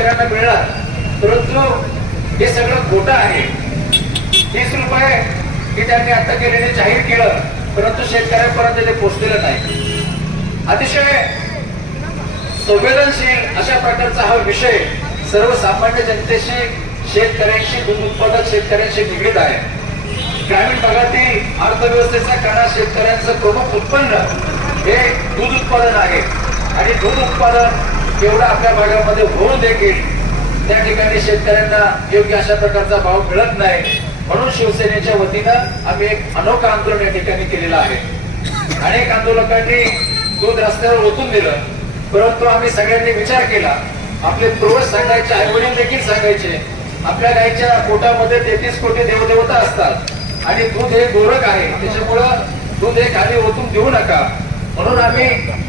शेतकऱ्यांना मिळणार. परंतु हे सगळं खोटं आहे. तीस रुपये हे त्यांनी आता केलेले जाहीर केलं परंतु शेतकऱ्यांपर्यंत ते पोचलेलं नाही. अतिशय संवेदनशील अशा प्रकारचा हा विषय सर्वसामान्य जनतेशी शेतकऱ्यांशी दूध उत्पादक शेतकऱ्यांशी निगडीत आहे. ग्रामीण भागातील अर्थव्यवस्थेचा कणा शेतकऱ्यांचं प्रमुख उत्पन्न हे दूध उत्पादन आहे. आणि दूध उत्पादन एवढं आपल्या भागामध्ये होऊन देखील त्या ठिकाणी शेतकऱ्यांना योग्य अशा प्रकारचा भाव मिळत नाही. म्हणून शिवसेनेच्या वतीनं आम्ही एक अनोखा आंदोलन या ठिकाणी केलेलं आहे. अनेक आंदोलकांनी दूध रस्त्यावर ओतून दिलं परंतु आम्ही सगळ्यांनी विचार केला आपले पूर्वज सांगायचे आई वडील देखील सांगायचे आपल्या गायच्या पोटामध्ये तेहतीस कोटी देवदेवता असतात आणि दूध हे गोरख आहे त्याच्यामुळं दूध हे खाली ओतून देऊ नका. म्हणून आम्ही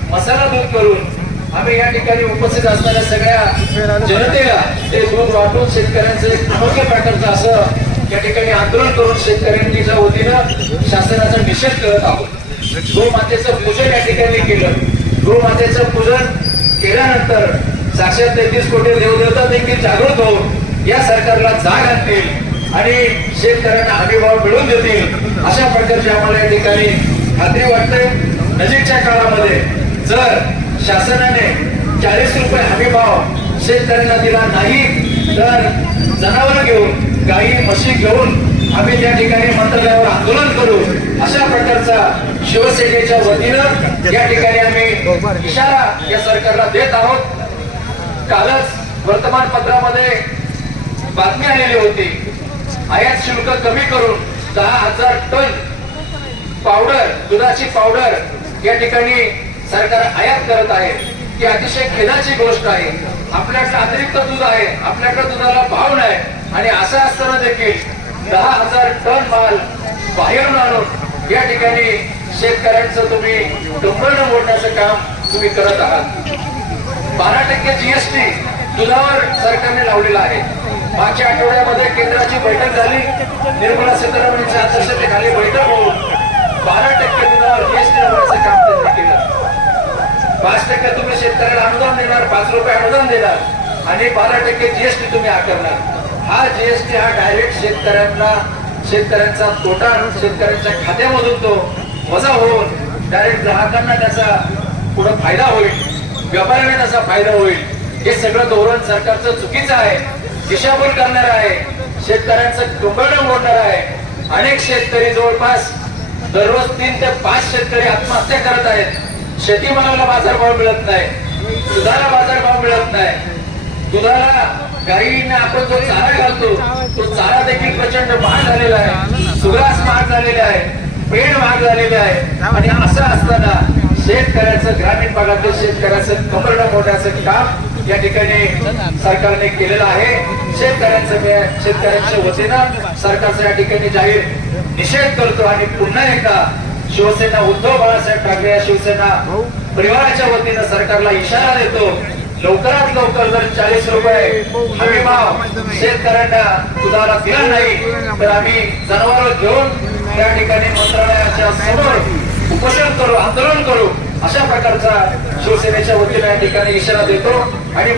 मसाला दूध करून आम्ही या ठिकाणी उपस्थित असणाऱ्या सगळ्या जनतेला ते दूध वाटून शेतकऱ्यांचं एक अनोख्या प्रकारचं असं या ठिकाणी आंदोलन करून शेतकऱ्यांच्या वतीनं शासनाचा निषेध करत आहोत गोमातेचं पूजन या ठिकाणी केलं. गोमातेचं पूजन केल्यानंतर साक्षात तेहतीस कोटी देवदेवता देखील जागृत होऊन या सरकारला जाग आणतील आणि शेतकऱ्यांना हमीभाव मिळवून देतील. अशा प्रकारची आम्हाला या ठिकाणी खात्री वाटते. नजीकच्या काळामध्ये जर शासनाने चाळीस रुपये हमीभाव शेतकऱ्यांना दिला नाही तर जनावर घेऊन गाई म्हशी घेऊन आम्ही त्या ठिकाणी मंत्रालयावर आंदोलन करू. अशा प्रकारचा शिवसेनेच्या वतीनं या ठिकाणी आम्ही इशारा या सरकारला देत आहोत. कालच वर्तमानपत्रामध्ये बातमी आलेली होती आयात शुल्क कमी करून दहा हजार टन पावडर दुधाची पावडर या ठिकाणी सरकार आयात करत आहे ही अतिशय खेदाची गोष्ट आहे. आपल्याकडे अतिरिक्त दूध आहे आपल्याकडे दुधाला भाव नाही. आणि असं असताना देखील दहा हजार टन माल बाहेरून आणून या ठिकाणी शेतकऱ्यांचं तुम्ही डोंबरणं मोडण्याचं काम तुम्ही करत आहात. बारा टक्के जीएसटी दुधावर सरकारने लावलेला आहे. मागच्या आठवड्यामध्ये केंद्राची बैठक झाली. निर्मला सीतारामनच्या अध्यक्षतेखाली बैठक होऊन बारा टक्के दुधावर जीएसटी लावण्याचं काम त्यांनी केलं पाच टक्के तुम्ही शेतकऱ्याला अनुदान देणार पाच रुपये अनुदान देणार आणि बारा टक्के जीएसटी तुम्ही आकारणार. हा जीएसटी हा डायरेक्ट शेतकऱ्यांना शेतकऱ्यांचा तोटा शेतकऱ्यांच्या खात्यामधून तो वजा होऊन डायरेक्ट ग्राहकांना त्याचा पुढे फायदा होईल व्यापाऱ्यांना त्याचा फायदा होईल. हे सगळं धोरण सरकारचं चुकीचं आहे दिशाभूल करणार आहे शेतकऱ्यांचं डोंगरडं मोडणार आहे. अनेक शेतकरी जवळपास दररोज तीन ते पाच शेतकरी आत्महत्या करत आहेत. शेतीमालाला बाजारभाव मिळत नाही. दुधाला बाजारभाव मिळत नाही. दुधाला गाईने आपण जो चारा घालतो तो चारा देखील प्रचंड महाग झालेला आहे. सुग्रास महाग झालेला आहे. पेड महाग झालेले आहे. आणि असं असताना शेतकऱ्याचं ग्रामीण भागातील शेतकऱ्याचं कमरडं मोठ्याचं काम या ठिकाणी सरकारने केलेलं आहे. शेतकऱ्यांचं शेतकऱ्यांच्या वतीनं सरकारचा या ठिकाणी जाहीर निषेध करतो आणि पुन्हा एकदा शिवसेना उद्धव बाळासाहेब ठाकरे या शिवसेना परिवाराच्या वतीनं सरकारला इशारा देतो. लवकरात लवकर जर चाळीस रुपये हमी भाव शेतकऱ्यांना दुधाला दिला नाही तर आम्ही जनावर घेऊन त्या ठिकाणी मंत्रालयाच्या समोर उपोषण करू आंदोलन करू अशा प्रकारचा शिवसेनेच्या वतीने या ठिकाणी इशारा देतो. आणि